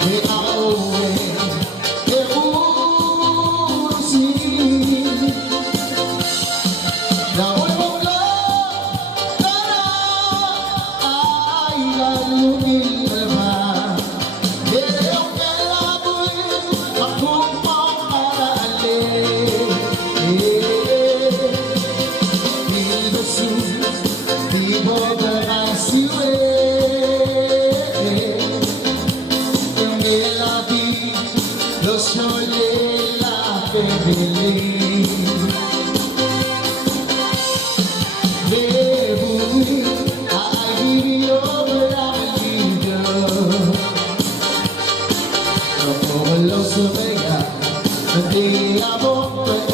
mais ahora es sí. La vuelvo a hablar, ay, la luz y el mar. Creo que la voy a compararle. Il dessus, vivo de la ciudad. La vie, lo soleil, la belle. Debout, à Guillaume, la vie. Como lo sommeilla, te amo.